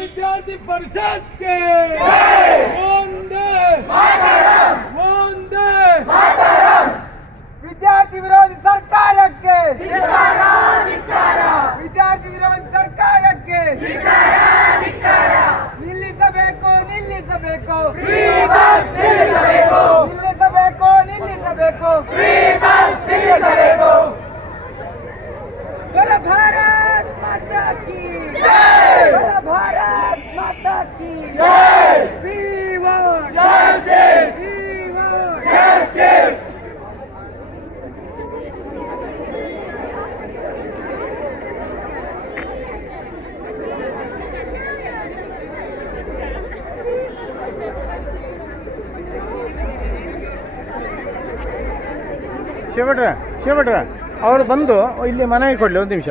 विद्यार्थी परिषद के वंदे वंदे विद्यार्थी विरोधी सरकार के विद्यार्थी विरोधी सरकार के ನಿಲ್ಲಿಸಬೇಕು ನಿಲ್ಲಿಸಬೇಕು फ्री बस निಲ್ಲಿಸಬೇಕು ನಿಲ್ಲಿಸಬೇಕು ನಿಲ್ಲಿಸಬೇಕು फ्री बस निಲ್ಲಿಸಬೇಕು बोलो भारत माता की जय बोलो भारत माता की जय We want justice We want justice ಶಿವಭಟ್ರೆ ಅವರು ಬಂದು ಇಲ್ಲಿ ಮನೆಗೆ ಕೊಡಲಿ ಒಂದು ನಿಮಿಷ.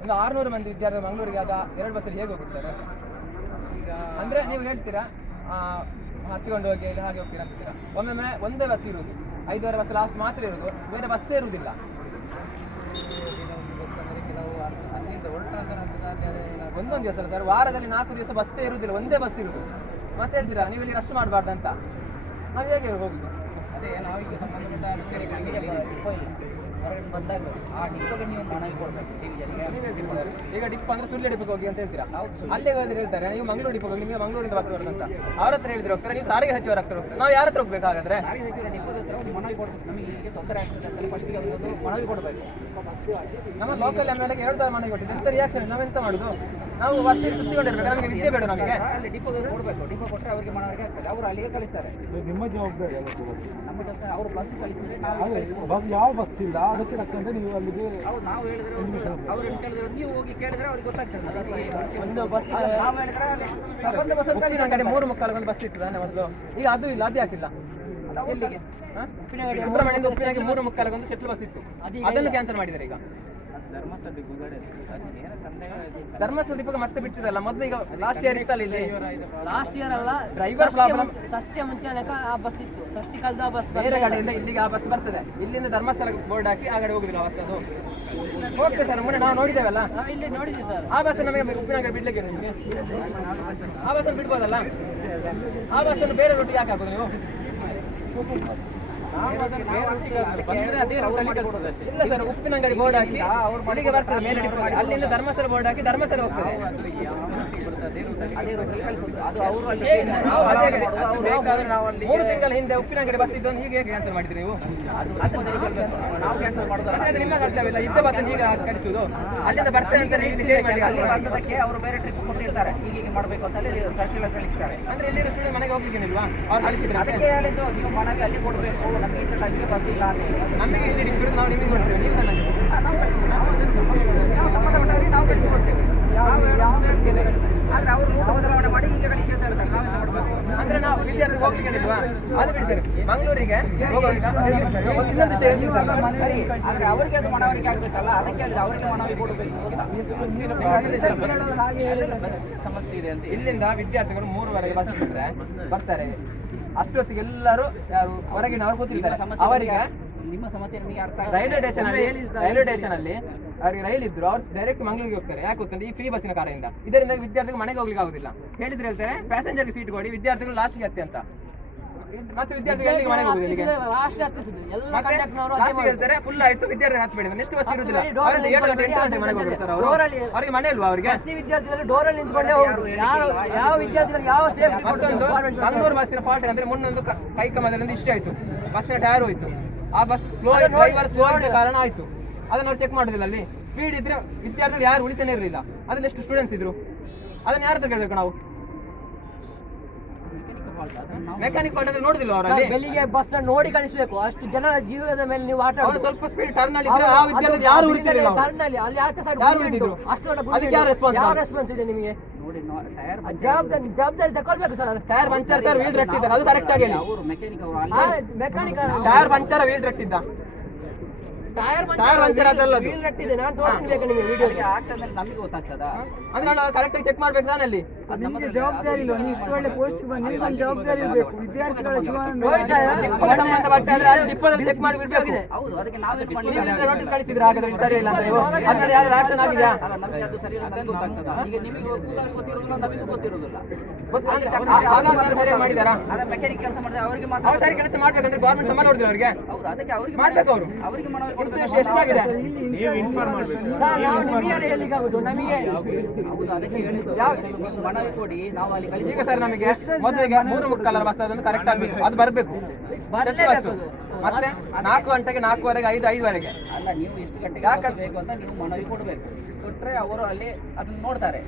ಒಂದು 600 ಮಂದಿ ವಿದ್ಯಾರ್ಥಿ ಮಂಗಳೂರಿಗೆ ಆದ 2 ಬಸ್ಸಲ್ಲಿ ಹೇಗೆ ಹೋಗ್ತಾರೆ? ಅಂದರೆ ನೀವು ಹೇಳ್ತೀರಾ ಹತ್ತಿಕೊಂಡು ಹೋಗಿ ಇಲ್ಲಿ ಹಾಗೆ ಹೋಗ್ತೀರಾ ಅಂತೀರಾ. ಒಮ್ಮೊಮ್ಮೆ ಒಂದೇ ಬಸ್ ಇರುವುದು, 5 ಬಸ್ ಲಾಸ್ಟ್ ಮಾತ್ರ ಇರುವುದು, ಬೇರೆ ಬಸ್ಸೇ ಇರುವುದಿಲ್ಲ. ಒಂದೊಂದು ದಿವಸ ಅಲ್ಲ ಸರ್, ವಾರದಲ್ಲಿ 4 ದಿವಸ ಬಸ್ಸೇ ಇರುವುದಿಲ್ಲ, ಒಂದೇ ಬಸ್ ಇರುವುದು. ಮತ್ತೆ ಹೇಳ್ತೀರಾ ನೀವು ಇಲ್ಲಿ ರಶ್ ಮಾಡಬಾರ್ದು ಅಂತ. ನಾವು ಹೇಗೆ ಹೋಗುದು? ಅದೇ ನಾವೀಗ ಸಂಬಂಧಪಟ್ಟ ಬಂದಾಗ ಆ ಡಿಪ್ಪೋಗೆ ನೀವು ಮನವಿ ಕೊಡಬೇಕು ಈಗ ಡಿಪ್ ಅಂದ್ರೆ ಸುಳ್ಯ ಡಿಪ್ಪಿಗೆ ಹೋಗಿ ಅಂತ ಹೇಳ್ತೀರಾ. ಅಲ್ಲಿಗೆ ಹೋದ್ರೆ ಹೇಳ್ತಾರೆ ನೀವು ಮಂಗಳೂರು ಡಿಪ್ಪಿಗೆ ಹೋಗಿ, ನಿಮಗೆ ಮಂಗಳೂರಿಂದ ಬಸ್ ಬರುತ್ತಂತ ಅವ್ರ ಹತ್ರ ಹೇಳಿದ್ರೆ ಹೋಗ್ತಾರೆ. ನೀವು ಸಾರಿಗೆ ಸಚಿವರ ಹತ್ರ ಹೋಗ್ತಾರೆ, ನಾವು ಯಾರ ಹತ್ರ ಹೋಗ್ಬೇಕಾಗಾದ್ರೆ? ಡಿಪ್ಪೋದ ಹತ್ರ ಒಂದು ಮನವಿ ಕೊಡಬೇಕು. ನಮಗೆ ಹೀಗೆ ತೊಂದರೆ ಆಗ್ತದೆ ಅಂತ ಫಸ್ಟಿಗೆ ಒಂದು ಮನವಿ ಕೊಡಬೇಕು. ನಮ್ಮ ಲೋಕಲ್ MLA ಗೆ 2 ಮನವಿ ಕೊಟ್ಟಿದ್ದು, ಎಂತ ರಿಯಾಕ್ಷನ್? ನಾವೆಂತ ಮಾಡುದು? ನಾವು ವರ್ಷ ಸುತ್ತಿಕೊಂಡಿರ್ಬೇಕು, ನಮಗೆ ವಿದ್ಯೆ ಬೇಡ ನಮಗೆ. ಅಲ್ಲಿ ಡಿಪ್ಪೋದ ಕೊಡಬೇಕು, ಡಿಪೋ ಕೊಟ್ಟರೆ ಅವರಿಗೆ ಮನವಿ ಆಗ್ತದೆ, ಅವರು ಅಲ್ಲಿಗೆ ಕಳಿಸ್ತಾರೆ. ನಿಮ್ಮ ಜವಾಬ್ದಾರಿ ನಮ್ಮ ಜೊತೆ ಅವರು ಬಸ್ ಕಳಿಸ್ತಾರೆ, ಬಸ್ ಯಾವ ಬಸ್ ಇಲ್ಲ ಅದಕ್ಕೆ ತಕ್ಕಂತೆ ನೀವು ಅಲ್ಲಿಗೆ ಅವ್ರು ನಾವು ಹೇಳಿದ್ರೆ ಅವ್ರು ಕೇಳಿದ್ರೆ ನೀವು ಹೋಗಿ ಕೇಳಿದ್ರೆ ಅವ್ರಿಗೆ ಗೊತ್ತಾಗ್ತದೆ. ಒಂದು ಬಸ್ ನಾವು ಹೇಳಿದ್ರೆ ಉಪ್ಪಿನ ಅಂಗಡಿ 3:45 ಒಂದು ಬಸ್ ಇತ್ತು ತಾನೆ ಮೊದಲು, ಈಗ ಅದು ಇಲ್ಲ, ಅದು ಯಾಕಿಲ್ಲ? ಎಲ್ಲಿಗೆ? ಸುಬ್ರಹ್ಮಣ್ಯದಿಂದ ಉಪ್ಪಿನಾಗಿ 3:45 ಒಂದು ಶೆಟ್ಲ್ ಬಸ್ ಇತ್ತು, ಅದನ್ನು ಕ್ಯಾನ್ಸಲ್ ಮಾಡಿದ್ದಾರೆ ಈಗ. ಧರ್ಮಸ್ಥಳ ಡಿಪೋಗೆ ಮತ್ತೆ ಬಿಡ್ತಿರಲ್ಲ, ಮೊದಲು ಈಗ ಲಾಸ್ಟ್ ಇಯರ್ ಇತ್ತಲ್ಲ ಇಲ್ಲಿ. ಲಾಸ್ಟ್ ಇಯರ್ ಅಲ್ಲ, ಡ್ರೈವರ್ ಪ್ರಾಬ್ಲಮ್. ಷಷ್ಠಿ ಮುಂಚೆನಕ ಆ ಬಸ್ ಇತ್ತು, ಷಷ್ಠಿ ಕಾಲದ ಬಸ್ ಬೇರೆ ಕಡೆಯಿಂದ ಇಲ್ಲಿಗೆ ಆ ಬಸ್ ಬರ್ತದೆ, ಇಲ್ಲಿಂದ ಧರ್ಮಸ್ಥಳ ಬೋರ್ಡ್ ಹಾಕಿ ಆ ಕಡೆ ಹೋಗುದಿಲ್ಲ ಬಸ್. ಅದು ಓಕೆ ಸರ್, ಮೊನ್ನೆ ನಾವು ನೋಡಿದ್ದೇವಲ್ಲ ನಾವು ಇಲ್ಲಿ ನೋಡಿದ್ವಿ ಸರ್. ಆ ಬಸ್ ನಮಗೆ ಉಪ್ಪಿನಂಗಡಿ ಬಿಡ್ಲಿಕ್ಕೆ ನಿಮಗೆ ಆ ಬಸ್ಸನ್ನು ಬಿಡ್ಬೋದಲ್ಲ? ಆ ಬಸ್ಸನ್ನು ಬೇರೆ ರೂಟಿಗೆ ಯಾಕೆ ಹಾಕೋದು ನೀವು? ಇಲ್ಲ ಸರ್, ಉಪ್ಪಿನಂಗಡಿ ಬೋರ್ಡ್ ಹಾಕಿ ಇಲ್ಲಿಗೆ ಬರ್ತದೆ ಮೇಲೆ ಡಿಪೋ, ಅಲ್ಲಿಂದ ಧರ್ಮಸ್ಥಳ ಬೋರ್ಡ್ ಹಾಕಿ ಧರ್ಮಸ್ಥಳ ಹೋಗ್ತದೆ. ನಾವು 3 ತಿಂಗಳ ಹಿಂದೆ ಉಪ್ಪಿನಂಗಡಿ ಬಸ್ ಇದ್ದೊಂದು ಈಗ ಹೇಗೆ ಕ್ಯಾನ್ಸಲ್ ಮಾಡಿದ್ರಿ ನೀವು? ನಾವು ಕ್ಯಾನ್ಸಲ್ ಮಾಡೋದು ಅದು ನಿಮ್ಮ ಕರ್ತವ್ಯ ಇಲ್ಲ, ಇದ್ದ ಬಸ್ ಈಗ ಕಳಿಸುವುದು. ಅಲ್ಲಿಂದ ಬರ್ತೇನೆ ಅಂತ ನೀವು ಚೇಂಜ್ ಮಾಡಿ. ಅದಕ್ಕೆ ಅವರು ಬೇರೆ ಟ್ರಿಪ್ ಕೊಟ್ಟಿರ್ತಾರೆ, ಹೀಗೆ ಮಾಡಬೇಕು ಅಂತ ಹೇಳಿ ಸರ್ಕ್ಯುಲರ್ ಕಳಿಸ್ತಾರೆ. ಅಂದ್ರೆ ಇಲ್ಲಿ ಸ್ಟೂಡೆಂಟ್ ಮನೆಗೆ ಹೋಗ್ಲಿಕ್ಕೆ ಇಲ್ವಾ? ಅವ್ರು ಕಳಿಸಿದ್ರೆ ಅದಕ್ಕೆ ಹೇಳಿದ್ದು ನೀವು ಮನವಿ ಅಲ್ಲಿ ಕೊಡಬೇಕು, ನಮಗೆ ಈ ಟೈಮ್ಗೆ ಬರ್ತಿಲ್ಲ ಅಂತ ಹೇಳಿ. ನಮಗೆ ಇಲ್ಲಿ ಡಿಪ್ಪಿಟ್ಟು ನಾವು ನಿಮಗೆ ಕೊಡ್ತೇವೆ, ನೀವು ನನಗೆ ನಾವು ಕಳಿಸ್ತೀವಿ, ನಾವು ಸಂಬಂಧಪಟ್ಟವರಿಗೆ ನಾವು ಕಳಿಸಿಕೊಡ್ತೇವೆ. ನಾವು ಹೇಳ್ತೇವೆ, ಆದರೆ ಅವರು ರೂಟ್ ಬದಲಾವಣೆ ಮಾಡಿ ಈಗ ಕಳಿಸಿ ಅಂತ ಹೇಳ್ತಾರೆ. ನಾವೆಂತ ಮಾಡಬೇಕು? ಅಂದ್ರೆ ನಾವು ವಿದ್ಯಾರ್ಥಿ ಹೋಗ್ಲಿಕ್ಕೆ ಇಲ್ವಾ? ಅದು ಬಿಡಿ ಸರ್, ಮಂಗಳೂರಿಗೆ ಹೋಗುವಾಗ ಇನ್ನೊಂದು ವಿಷಯ ಹೇಳ್ತೀನಿ ಸರ್. ಸರಿ, ಆದರೆ ಅವರಿಗೆ ಅದು ಮನವರಿಕೆ ಆಗಬೇಕಲ್ಲ, ಅದಕ್ಕೆ ಹೇಳಿದ್ರೆ ಅವರಿಗೆ ಮನವಿ ಕೊಡಬೇಕು ಅಂತ. ಸಮಸ್ಯೆ ಇದೆ ಅಂತ ಇಲ್ಲಿಂದ ವಿದ್ಯಾರ್ಥಿಗಳು 3:15 ಬಸ್ ಬಿಟ್ರೆ ಬರ್ತಾರೆ. ಅಷ್ಟೊತ್ತಿಗೆ ಎಲ್ಲರೂ ಯಾರು ಹೊರಗಿನವರು ಕೂತಿರ್ತಾರೆ. ಅವರಿಗೆ ನಿಮ್ಮ ಸಮಸ್ಯೆ ನಿಮಗೆ ಅರ್ಥ ರೈಲ್ವೆ ಸ್ಟೇಷನ್ ಅಲ್ಲಿ ಅವ್ರಿಗೆ ರೈಲ್ ಇದ್ರು, ಅವ್ರು ಡೈರೆಕ್ಟ್ ಮಂಗಳೂರಿಗೆ ಹೋಗ್ತಾರೆ. ಯಾಕೆ ಗೊತ್ತಂದ್ರೆ ಈ ಫ್ರೀ ಬಸ್ಸಿನ ಕಾರಣದಿಂದ. ಇದರಿಂದ ವಿದ್ಯಾರ್ಥಿಗಳು ಮನೆಗೆ ಹೋಗ್ಲಿಕ್ಕೆ ಆಗುದಿಲ್ಲ. ಹೇಳಿದ್ರೆ ಹೇಳ್ತಾರೆ ಪ್ಯಾಸೆಂಜರ್ಗೆ ಸೀಟ್ ಕೊಡಿ, ವಿದ್ಯಾರ್ಥಿಗಳು ಲಾಸ್ಟ್ಗೆ ಹತ್ತಿ ಅಂತ. ಮತ್ತೆ ವಿದ್ಯಾರ್ಥಿಗಳು ಎಲ್ಲಿಗೆ ಮನೆಗೆ ಹೋಗುದಿಲ್ಲ. ಲಾಸ್ಟ್ ಹತ್ತಿಸಿದ್ರು ಎಲ್ಲ ಮತ್ತೆ ಕಂಡಕ್ಟರ್ನವರು ಲಾಸ್ಟ್ಗೆ ಹೇಳ್ತಾರೆ ಫುಲ್ ಆಯ್ತು, ವಿದ್ಯಾರ್ಥಿ ಹತ್ಬೇಡಿ, ನೆಕ್ಸ್ಟ್ ಬಸ್ ಇರುದಿಲ್ಲ. ಅವರಿಂದ 7 ಗಂಟೆ 8 ಗಂಟೆ ಮನೆಗೆ ಹೋಗ್ತಾರೆ ಸರ್. ಅವರು ಅವರಿಗೆ ಮನೆ ಇಲ್ವಾ? ಅವರಿಗೆ ಪ್ರತಿ ವಿದ್ಯಾರ್ಥಿಗಳು ಡೋರಲ್ಲಿ ನಿಂತ್ಕೊಂಡೇ ಹೋಗುದು. ಯಾವ ವಿದ್ಯಾರ್ಥಿಗಳಿಗೆ ಯಾವ ಸೇಫ್ಟಿ ಮತ್ತೊಂದು ಮಂಗಳೂರು ಬಸ್ಸಿನ ಫಾಲ್ಟ್ ಅಂದ್ರೆ ಮುನ್ನೊಂದು ಕೈಕಮದಲ್ಲಿ ಇಷ್ಟ ಆಯ್ತು, ಬಸ್ಸಿನ ಟೈರ್ ಹೋಯ್ತು. ಆ ಬಸ್ ಡ್ರೈವರ್ ಸ್ಲೋ ಇದ್ದ ಕಾರಣ ಆಯ್ತು. ಅದನ್ನ ಅವ್ರು ಚೆಕ್ ಮಾಡುದಿಲ್ಲ. ಅಲ್ಲಿ ಸ್ಪೀಡ್ ಇದ್ರೆ ವಿದ್ಯಾರ್ಥಿಗಳು ಯಾರು ಉಳಿತಾನೆ ಇರಲಿಲ್ಲ. ಅದ್ರಲ್ಲಿ ಎಷ್ಟು ಸ್ಟೂಡೆಂಟ್ಸ್ ಇದ್ರು, ಅದನ್ನ ಯಾರ ಹತ್ರ ಕೇಳಬೇಕು ನಾವು? ಮೆಕ್ಯಾನಿಕ್ ಫಾಲ್ಟ್ ಅಂದ್ರೆ ನೋಡುದಿಲ್ಲ ಅವರಲ್ಲಿ. ಬೆಳಿಗ್ಗೆ ಬಸ್ ನೋಡಿ ಕಳಿಸ್ಬೇಕು, ಅಷ್ಟು ಜನರ ಜೀವನದ ಮೇಲೆ ನೀವು ಆಟ ಅವ್ರು ಸ್ವಲ್ಪ ಸ್ಪೀಡ್ ಟರ್ನ್ ಅಲ್ಲಿ ಇದ್ರೆ ಆ ವಿದ್ಯಾರ್ಥಿ ಯಾರು ಉಳಿತಿರಲಿಲ್ಲ. ಟರ್ನಲ್ಲಿ ಅಲ್ಲಿ ಯಾಕೆ ಸರ್ ಯಾರು ಉಳಿದಿದ್ರು? ಅಷ್ಟು ದೊಡ್ಡ ಅದಕ್ಕೆ ಯಾವ ರೆಸ್ಪಾನ್ಸ್ ಇದೆ ನಿಮಗೆ? ನೋಡಿ, ಟೈರ್ ಜವಾಬ್ದಾರಿ ತಗೊಳ್ಬೇಕು sir. Tyre puncture sir, wheel rate ಇದ್ದ, ಅದು ಕರೆಕ್ಟ್ ಆಗಿ ಅವರು ಮೆಕ್ಯಾನಿಕ್ ಅವರು mechanic tyre puncture wheel rate ಇದ್ದ. ಟೈರ್ ಪಂಚರ್ ಅದಲ್ಲ ಅದು. ವೀಲ್ ನಟ್ಟಿದೆ, ನಾನು ತೋರಿಸ್ಬೇಕಾ ನಿಮಗೆ ವಿಡಿಯೋ? ಅದಕ್ಕೆ ಆಗ್ತದೆ ನಮಗೆ ಗೊತ್ತಾಗ್ತದಾ? ಅಂದ್ರೆ ನಾವು ಕರೆಕ್ಟಾಗಿ ಚೆಕ್ ಮಾಡ್ಬೇಕು ತಾನಲ್ಲಿ. ನಿಮಗೆ ಜವಾಬ್ದಾರಿ ಇಲ್ಲ, ನೀವು ಇಷ್ಟು ಒಳ್ಳೆ ಪೋಸ್ಟ್ ಬಂದು ನಿಮ್ಗೆ ಜವಾಬ್ದಾರಿ ಇರಬೇಕು. ವಿದ್ಯಾರ್ಥಿಗಳ ಜೀವನ ಡಿಪ್ಪೋಗೆ ಸಂಬಂಧಪಟ್ಟ ಅಂದ್ರೆ ಅಲ್ಲಿ ಡಿಪ್ಪೋದಲ್ಲಿ ಚೆಕ್ ಮಾಡಿ ಬಿಡ್ಬೇಕು. ಹೌದು, ಅದಕ್ಕೆ ನಾವೇನು ನೀವು ಮಾಡಿಲ್ಲ. ನೋಟಿಸ್ ಕಳಿಸಿದ್ರೆ ಹಾಗಾದ್ರೆ ಸರಿ ಇಲ್ಲ ಅಂತ ನೀವು ಅದ್ರಲ್ಲಿ ಯಾವ್ದು ಆಕ್ಷನ್ ಆಗಿದೆಯಾ? ಅಲ್ಲ, ನಮಗೆ ಅದು ಸರಿ ಇಲ್ಲ, ನಮಗೆ ಗೊತ್ತಾಗ್ತದಾ? ಈಗ ನಿಮಗೆ ಗೊತ್ತಿರೋದಿಲ್ಲ, ನಮಗೆ ಗೊತ್ತಿರೋದಿಲ್ಲ. ಅದಾದ್ಮೇಲೆ ಸರಿಯಾಗಿ ಮಾಡಿದಾರಾ? ಅದ ಮೆಕ್ಯಾನಿಕ್ ಕೆಲಸ ಮಾಡಿದ್ರೆ ಅವರಿಗೆ ಮಾತ್ರ. ಅವ್ರು ಸರಿ ಕೆಲಸ ಮಾಡ್ಬೇಕಂದ್ರೆ ಗೌರ್ಮೆಂಟ್ ಸಂಬಂಧ ನೋಡಿದ್ರೆ ಅವ್ರಿಗೆ ಹೌದು, ಅದಕ್ಕೆ ಅವರಿಗೆ ಮಾಡ್ಬೇಕು. ಅವರು ಅವರಿಗೆ ಮನವಿ ಇಂತ ಕೊಡ್ಬೇಕು. ಎಷ್ಟಾಗಿದೆ? ನೀವು ಇನ್ಫಾರ್ಮ್ ಮಾಡಬೇಕು. ಸರ್, ನಾವು ನಿಮಗೆ ಹೇಳಿಕ್ಕಾಗುದು ನಮಗೆ? ಹೌದು, ಅದಕ್ಕೆ ಹೇಳಿದ್ದು ನೀವು ಮನವಿ ಕೊಡಿ, ನಾವು ಅಲ್ಲಿ ಕಳಿಸಿ. ಈಗ ಸರ್ ನಮಗೆ ಮೊದಲಿಗೆ 3 ಕಲರ್ ಬಸ್ ಅದೊಂದು ಕರೆಕ್ಟ್ ಆಗಬೇಕು, ಅದು ಬರಬೇಕು. ಬರ್ಲೇಬೇಕು ಅದು. ಮತ್ತೆ 4 ಗಂಟೆಗೆ 4:15 5:05ವರೆಗೆ. ಅಲ್ಲ, ನೀವು ಎಷ್ಟು ಗಂಟೆಗೆ ಬೇಕು ಅಂತ ನೀವು ಮನವಿ ಕೊಡಬೇಕು. ಕೊಟ್ಟರೆ ಅವರು ಅಲ್ಲಿ ಅದನ್ನ ನೋಡ್ತಾರೆ.